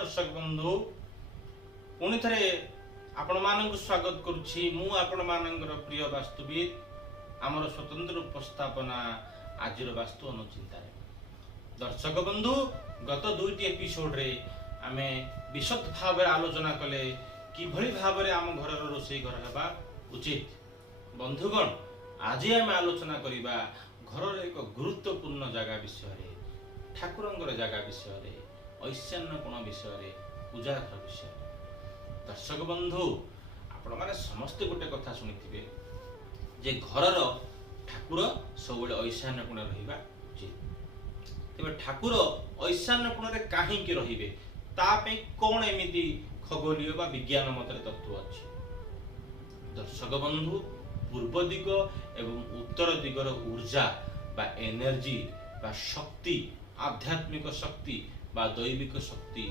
दर्शक बंधु पुणी थे आपण मानक स्वागत करुछि मु आपण मानकर प्रिय वास्तुविद आमर स्वतंत्र उपस्थापना आज वास्तु अनुचिंतार दर्शक बंधु गत दुईटी एपिसोड रे आमे विशद भाव आलोचना कले किभली भाव आम घर रोषे घर हेबा उचित। बंधुगण आज आम आलोचना करिबा घर एक गुरुत्वपूर्ण जगह विषय ठाकुरंगर जगह विषय ऐशान्य कोण विषय पूजा घर विषय। दर्शक बंधु आपण माने समस्ते गोटे कथा शुणिथिबे जे घरर ठाकुर सब ऐशान्य कोण रहिबा उचित। तेबे ठाकुर ऐशान्य कोण रे काहींकि रहिबे ता पे कोन एमिति खगोलीय बा विज्ञान मतरे तत्व अछि। दर्शक बंधु पूर्व दिग एवं उत्तर दिगर ऊर्जा बा एनर्जी बा शक्ति आध्यात्मिक शक्ति बा दैविक शक्ति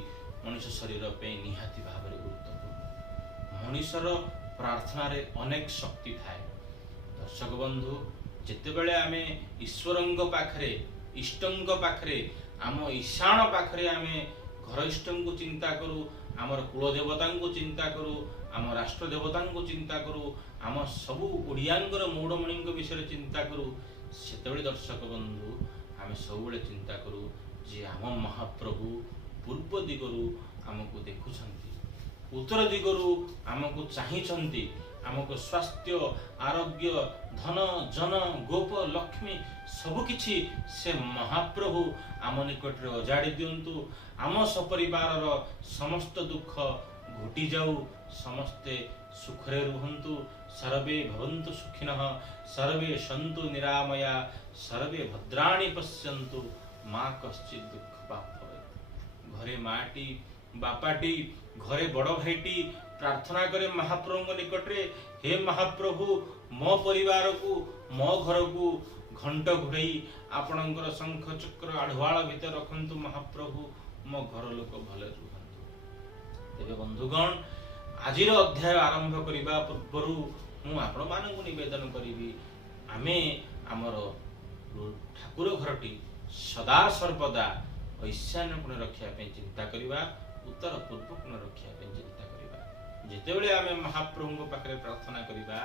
मनुष्य शरीर पे निहाती भाव में गुरुत्वपूर्ण। मनुष्यर प्रार्थना रे अनेक शक्ति थाए। दर्शक बंधु जितेबेले आमे ईश्वरंग पाखरे इष्टंग पाखरे आम ईशान पाखरे आमे घर इष्टं को चिंता करू आमर कुल देवता को चिंता करू आम राष्ट्र देवता को चिंता करू आम सबू ओडियांगर मौड़मणि विषय चिंता करू सेतेबेले दर्शक बंधु आमे सबुले चिंता करू जे आम महाप्रभु पूर्व दिगरु आमको देखुछंती उत्तर दिगरु आमको चाहिछंती आमको स्वास्थ्य आरोग्य धन जन गोप लक्ष्मी सब किछि से महाप्रभु आम निकट रे अजाड़ी दियंतु आम सपरिवार समस्त दुख घुटी जाऊ समस्ते सुखरे रुहंतु सर्वे भवन्तु सुखिनः सर्वे सन्तु निरामया सर्वे भद्राणि पश्यन्तु माँ कश्चित दुख पाप घरे माटी बापाटी घरे बड़ भाईटी प्रार्थना करे महाप्रभु निकट रे हे महाप्रभु मो परिवार को मो घर को घंट घुड़ई आपणकर शंख चक्र आढ़ुआल भितर रखंतु महाप्रभु मो घर लोक भले रुहंतु। तेबे बंधुगण आज अध्याय आरंभ करने पूर्व मु आपण मानक निवेदन करी आमे आमर ठाकुर घरटी सदा सर्वदा ऐशान्य कोण रखा चिंता करवा उत्तर पूर्व कोण रखा चिंता करवा। जितेबेले आमे महाप्रभु पाखे प्रार्थना करवा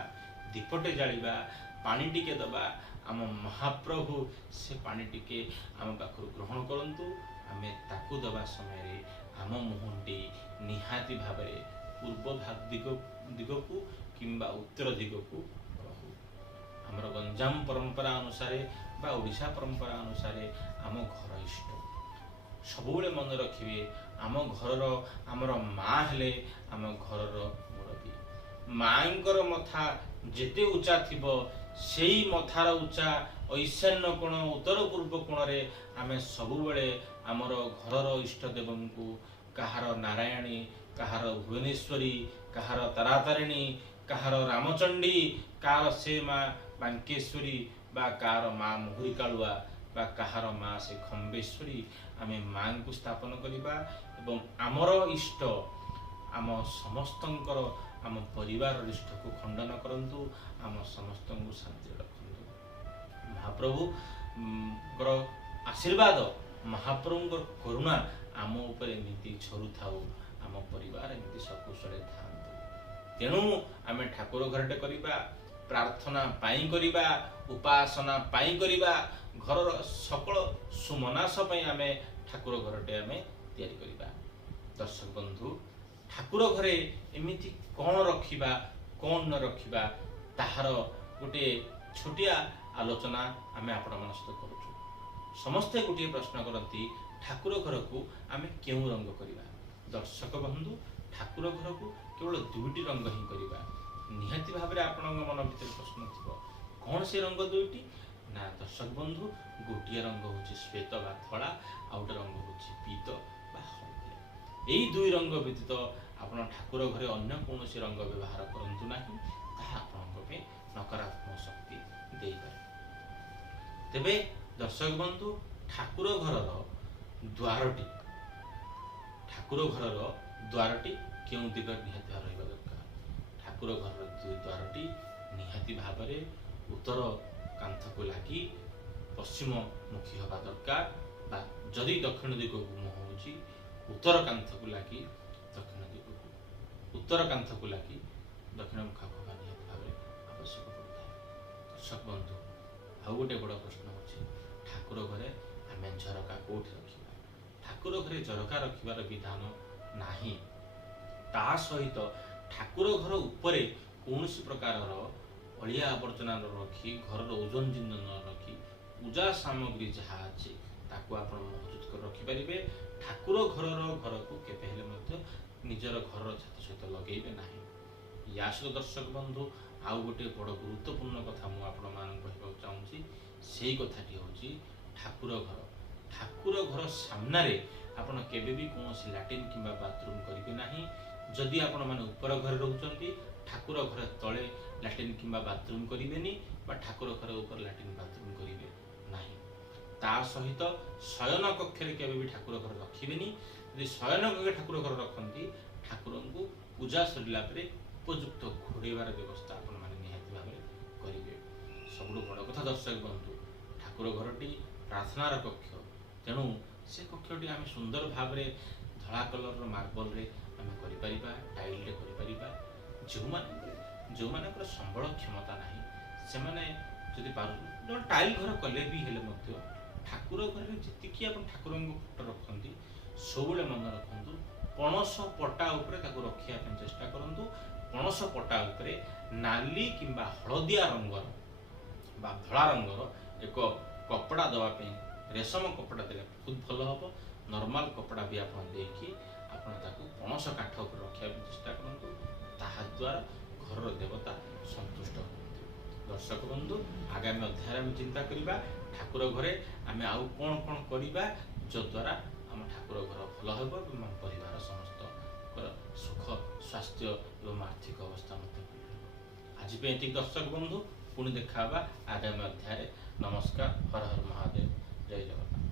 दीपटे जालिबा पानी टिके दबा आम महाप्रभु से पानी टिके आम पाखु ग्रहण करंतु आमे ताकू दबा समय आम मुहंटी निहाती भाबरे पूर्व भाग दिगकू किंबा उत्तर दिगकू रहू। हमर गंजाम परंपरा अनुसार बा ओडिशा परंपरा अनुसार आम घर इष्ट सबुले मन रखिए आम घर आमर माँ हेले आम घर मुरबी माँकर मथा जेते उच्चा थिबो सेई मथार उच्चा ऐशान्य कोण उत्तर पूर्व कोण रे आमे सबुबेले आमर घरर इष्ट देवंकु कहार नारायणी कहार भुवनेश्वरी कहार तारातारिणी कहार रामचंडी कार से माँ बांकेश्वरी बा कार माँ मुहुरी कालुआ बा कहार माँ से खम्बेश्वरी आमे माँ को स्थापन करिबा एवं आमर इष्ट आम समस्तंकर आम परिवार इष्ट को खंडन करंतु आम समस्त को शांति रखंतु। महाप्रभु आशीर्वाद महाप्रभु करुणा आम उपर एमती झरु थाउ आम परिवार एमती सकुशले थांतु। तेणु आमे ठाकुर घरटे करिबा प्रार्थना पाई करिबा उपासना पाई करिबा घरर सकल सुमनास पई आमे ठाकुर घरटे आमे तैयारी करिबा। दर्शक बंधु ठाकुर घरे एमिति कौन रखिबा कौन न रखिबा ताहार गोटे छोटिया आलोचना आमे आपण मन सहित करूछु। समस्ते गोटे प्रश्न करती ठाकुर घर को आमे केउ रंग करिबा। दर्शक बंधु ठाकुर घर को केवल दुईटी रंग ही करिबा निहाती भाबरे आपण मन भीतर प्रश्न थिबो कौन से रंग दुईटी ना दर्शक बंधु गोटिया रंग होची श्वेत बा धला आ गोटे रंग होची पीत बा हलदिया। एई दुई रंग व्यतीत आपण ठाकुर घरे अन्य कोनोसी रंग व्यवहार करंतु नाही ताहा आपणक पे नकारात्मक शक्ति देई पारे। तेबे दर्शक बंधु ठाकुर घरर द्वारटी केउ दिग निहाती रहइबा दरकार। ठाकुर घरर द्वारटी निहाती भाबरे उत्तर कांथ को लगी पश्चिम मुखी हवा दरकार बा जदि दक्षिण दिग को मुह होची ଉତ୍ତର କାନ୍ଥକୁ ଲାଗି ଦକ୍ଷିଣ ଦିଗକୁ, ଉତ୍ତର କାନ୍ଥକୁ ଲାଗି ଦକ୍ଷିଣ ମୁଖା ହେବା ନିହାତି ଭାବରେ ଆବଶ୍ୟକ ପଡ଼ିଥାଏ। ଦର୍ଶକ ବନ୍ଧୁ, ଆଉ ଗୋଟେ ବଡ଼ ପ୍ରଶ୍ନ ହେଉଛି ଠାକୁର ଘରେ ଆମେ ଝରକା କେଉଁଠି ରଖିବା? ଠାକୁର ଘରେ ଝରକା ରଖିବାର ବିଧାନ ନାହିଁ। ତା ସହିତ ଠାକୁର ଘର ଉପରେ କୌଣସି ପ୍ରକାରର ଅଳିଆ ଆବର୍ଜନା ନ ରଖି, ଘରର ଓଜନ ଜିନିଷ ନ ରଖି, ପୂଜା ସାମଗ୍ରୀ ଯାହା ଅଛି ତାକୁ ଆପଣ ମହଜୁଦ କରି ରଖିପାରିବେ। ଠାକୁର ଘରକୁ କେବେ ହେଲେ ମଧ୍ୟ ନିଜର ଘରର ଛାତ ସହିତ ଲଗେଇବେ ନାହିଁ। ୟା ସହିତ ଦର୍ଶକ ବନ୍ଧୁ, ଆଉ ଗୋଟେ ବଡ଼ ଗୁରୁତ୍ୱପୂର୍ଣ୍ଣ କଥା ମୁଁ ଆପଣମାନଙ୍କୁ କହିବାକୁ ଚାହୁଁଛି। ସେଇ କଥାଟି ହେଉଛି ଠାକୁର ଘର। ଠାକୁର ଘର ସାମ୍ନାରେ ଆପଣ କେବେ ବି କୌଣସି ଲାଟ୍ରିନ୍ କିମ୍ବା ବାଥରୁମ୍ କରିବେ ନାହିଁ। ଯଦି ଆପଣମାନେ ଉପର ଘରେ ରହୁଛନ୍ତି, ଠାକୁର ଘର ତଳେ ଲାଟ୍ରିନ୍ କିମ୍ବା ବାଥରୁମ୍ କରିବେନି, ବା ଠାକୁର ଘର ଉପରେ ଲାଟ୍ରିନ୍ ବାଥରୁମ୍ କରିବେ ନାହିଁ। ତା ସହିତ ଶୟନ କକ୍ଷରେ କେବେ ବି ଠାକୁର ଘର ରଖିବେନି। ଯଦି ଶୟନ କକ୍ଷରେ ଠାକୁର ଘର ରଖନ୍ତି, ଠାକୁରଙ୍କୁ ପୂଜା ସରିଲା ପରେ ଉପଯୁକ୍ତ ଘୋଡ଼େଇବାର ବ୍ୟବସ୍ଥା ଆପଣମାନେ ନିହାତି ଭାବରେ କରିବେ। ସବୁଠୁ ବଡ଼ କଥା ଦର୍ଶକ ବନ୍ଧୁ, ଠାକୁର ଘରଟି ପ୍ରାର୍ଥନାର କକ୍ଷ, ତେଣୁ ସେ କକ୍ଷଟି ଆମେ ସୁନ୍ଦର ଭାବରେ ଧଳା କଲରର ମାର୍ବଲରେ ଆମେ କରିପାରିବା, ଟାଇଲରେ କରିପାରିବା। ଯେଉଁମାନଙ୍କର ସମ୍ବଳ କ୍ଷମତା ନାହିଁ, ସେମାନେ ଯଦି ଟାଇଲ ଘର କଲେ ବି ହେଲେ ମଧ୍ୟ ଠାକୁର ଘରରେ ଯେତିକି ଆପଣ ଠାକୁରଙ୍କ ଫଟୋ ରଖନ୍ତି, ସବୁବେଳେ ମନେ ରଖନ୍ତୁ ପଣସ ପଟା ଉପରେ ତାକୁ ରଖିବା ପାଇଁ ଚେଷ୍ଟା କରନ୍ତୁ। ପଣସ ପଟା ଉପରେ ନାଲି କିମ୍ବା ହଳଦିଆ ରଙ୍ଗର ବା ଧଳା ରଙ୍ଗର ଏକ କପଡ଼ା ଦେବା ପାଇଁ, ରେଶମ କପଡ଼ା ଦେଲେ ବହୁତ ଭଲ ହେବ। ନର୍ମାଲ କପଡ଼ା ବି ଆପଣ ଦେଇକି ଆପଣ ତାକୁ ପଣସ କାଠ ଉପରେ ରଖିବା ପାଇଁ ଚେଷ୍ଟା କରନ୍ତୁ। ତାହା ଦ୍ୱାରା ଘରର ଦେବତା ସନ୍ତୁଷ୍ଟ ହୁଅନ୍ତି। ଦର୍ଶକ ବନ୍ଧୁ, ଆଗାମୀ ଅଧ୍ୟାୟରେ ଆମେ ଚିନ୍ତା କରିବା ଠାକୁର ଘରେ ଆମେ ଆଉ କ'ଣ କ'ଣ କରିବା ଯଦ୍ୱାରା ଆମ ଠାକୁର ଘର ଭଲ ହେବ ଏବଂ ଆମ ପରିବାର ସମସ୍ତଙ୍କର ସୁଖ, ସ୍ୱାସ୍ଥ୍ୟ ଏବଂ ଆର୍ଥିକ ଅବସ୍ଥା ମଧ୍ୟ ଭଲ ହେବ। ଆଜି ପାଇଁ ଏତିକି ଦର୍ଶକ ବନ୍ଧୁ, ପୁଣି ଦେଖା ହେବା ଆଗାମୀ ଅଧ୍ୟାୟରେ। ନମସ୍କାର, ହର ହର ମହାଦେବ, ଜୟ ଜଗନ୍ନାଥ।